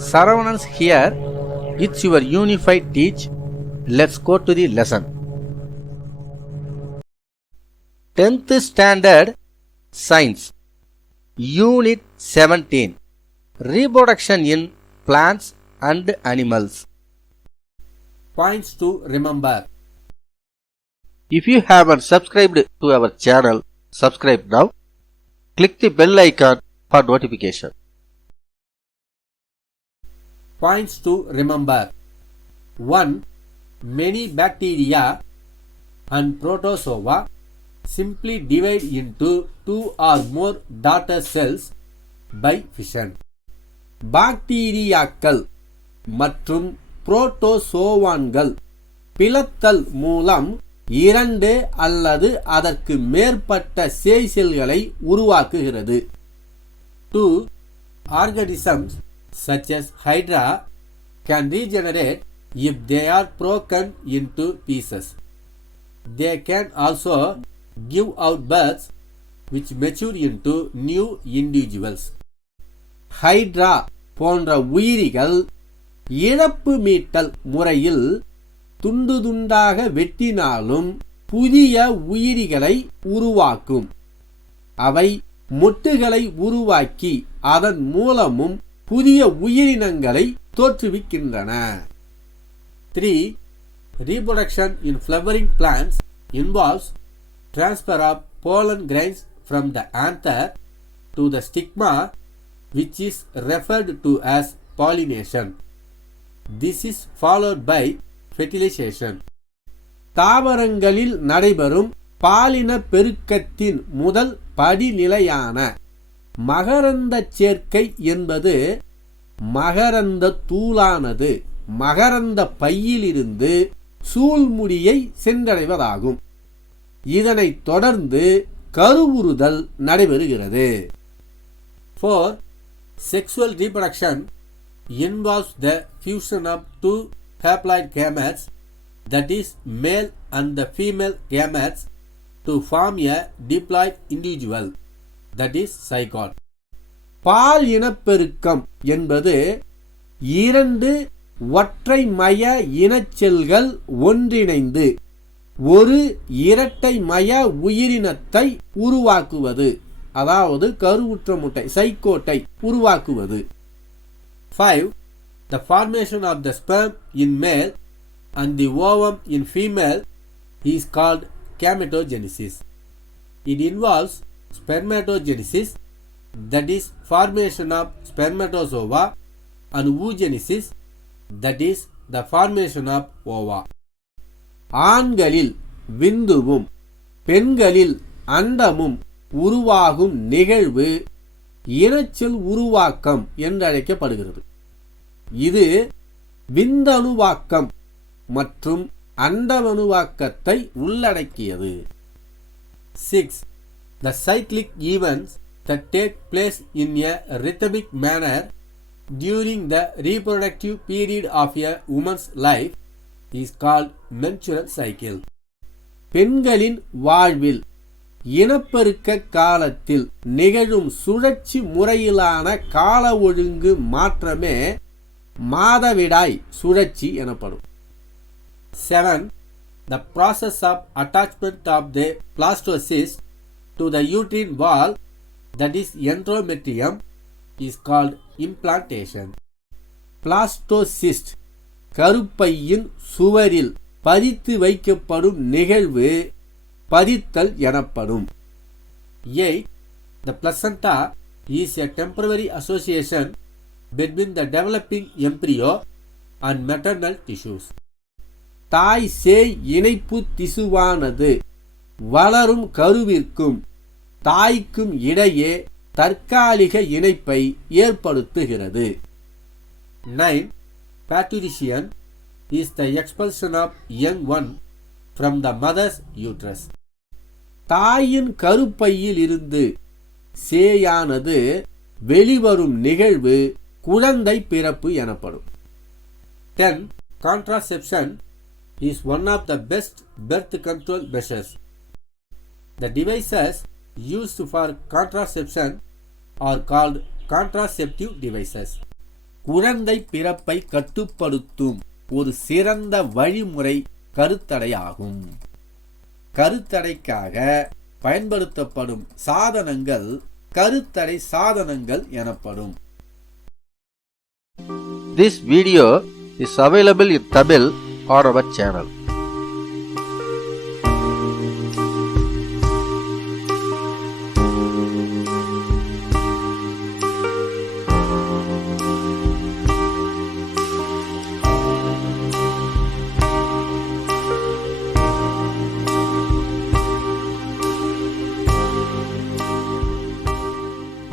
Saravanans here. It's your unified teach. Let's go to the lesson. 10th Standard Science Unit 17 Reproduction in Plants and Animals Points to remember. If you haven't subscribed to our channel, subscribe now. Click the bell icon for notification. Points to remember. 1. Many bacteria and protozoa simply divide into two or more daughter cells by fission. பாக்டீரியாக்கள் மற்றும் புரோட்டோசோவான்கள் பிளத்தல் மூலம் இரண்டு அல்லது அதற்கு மேற்பட்ட சேய் செல்களை உருவாக்குகிறது 2. Organisms such as Hydra can regenerate if they are broken into pieces. They can also give out birds which mature into new individuals. Hydra போன்ற உயிரிகள் இழப்பு மீட்டல் முறையில் துண்டு துண்டாக வெட்டினாலும் புதிய உயிரிகளை உருவாக்கும் அவை முட்டுகளை உருவாக்கி அதன் மூலமும் புதிய உயிரினங்களை தோற்றுவிக்கின்றன 3. Reproduction in flowering plants involves transfer of pollen grains from the anther to the stigma which is referred to as pollination. This is followed by fertilization. தாவரங்களில் நடைபெறும் பாலின பெருக்கத்தின் முதல் படிநிலையான மகரந்த சேர்க்கை என்பது மகரந்த தூளானது மகரந்த பையிலிருந்து சூழ்முடியை சென்றடைவதாகும் இதனைத் தொடர்ந்து கருவுறுதல் நடைபெறுகிறது 4. Sexual reproduction involves the fusion of two haploid gametes that is male and the female gametes to form a diploid individual that is zygote பால் இனப்பெருக்கம் என்பது இரண்டு ஒற்றை மய இனச்செல்கள் ஒன்றிணைந்து ஒரு இரட்டை மய உயிரினத்தை உருவாக்குவது அதாவது கருவுற்ற முட்டை சைக்கோட்டை உருவாக்குவது five the formation of the sperm in male and the ovum in female is called gametogenesis it involves spermatogenesis, that is, formation of spermatozoa, and oogenesis, that is, the formation of ova. ஆண்களில் விந்துவும் பெண்களில் அண்டமும் உருவாகும் நிகழ்வு இனச்சல் உருவாக்கம் என்றழைக்கப்படுகிறது. இது விந்தணுவாக்கம் மற்றும் அண்டமணுவாக்கத்தை உள்ளடக்கியது. Six The cyclic events that take place in a rhythmic manner during the reproductive period of a woman's life is called menstrual cycle. பெண்களின் வாழ்வில் இனப்பெருக்க காலத்தில் நிகழும் சுழற்சி முறையிலான கால ஒழுங்கு மாற்றமே மாதவிடாய் சுழற்சி எனப்படும் 7. The process of attachment of the blastocyst to the uterine wall, that is endometrium, is called implantation. Blastocyst கருப்பையின் சுவரில் பதித்து வைக்கப்படும் நிகழ்வு பதித்தல் எனப்படும் eight the placenta is a temporary association between the developing embryo and maternal tissues தாய் சேய் இணைப்பு திசுவானது வளரும் கருவிற்கும் தாய்க்கும் இடையே தற்காலிக இணைப்பை ஏற்படுத்துகிறது nine parturition is the expulsion of young one from the mother's uterus தாயின் கருப்பையில் இருந்து சேயானது வெளிவரும் நிகழ்வு குழந்தை பிறப்பு எனப்படும் ten contraception is one of the best birth control measures the devices used for contraception are called contraceptive devices குழந்தை பிறப்பை கட்டுப்படுத்தும் ஒரு சிறந்த வழிமுறை கருத்தடை ஆகும் கருத்தடைக்காக பயன்படுத்தப்படும் சாதனங்கள் கருத்தடை சாதனங்கள் எனப்படும் this video is available in Tamil on our channel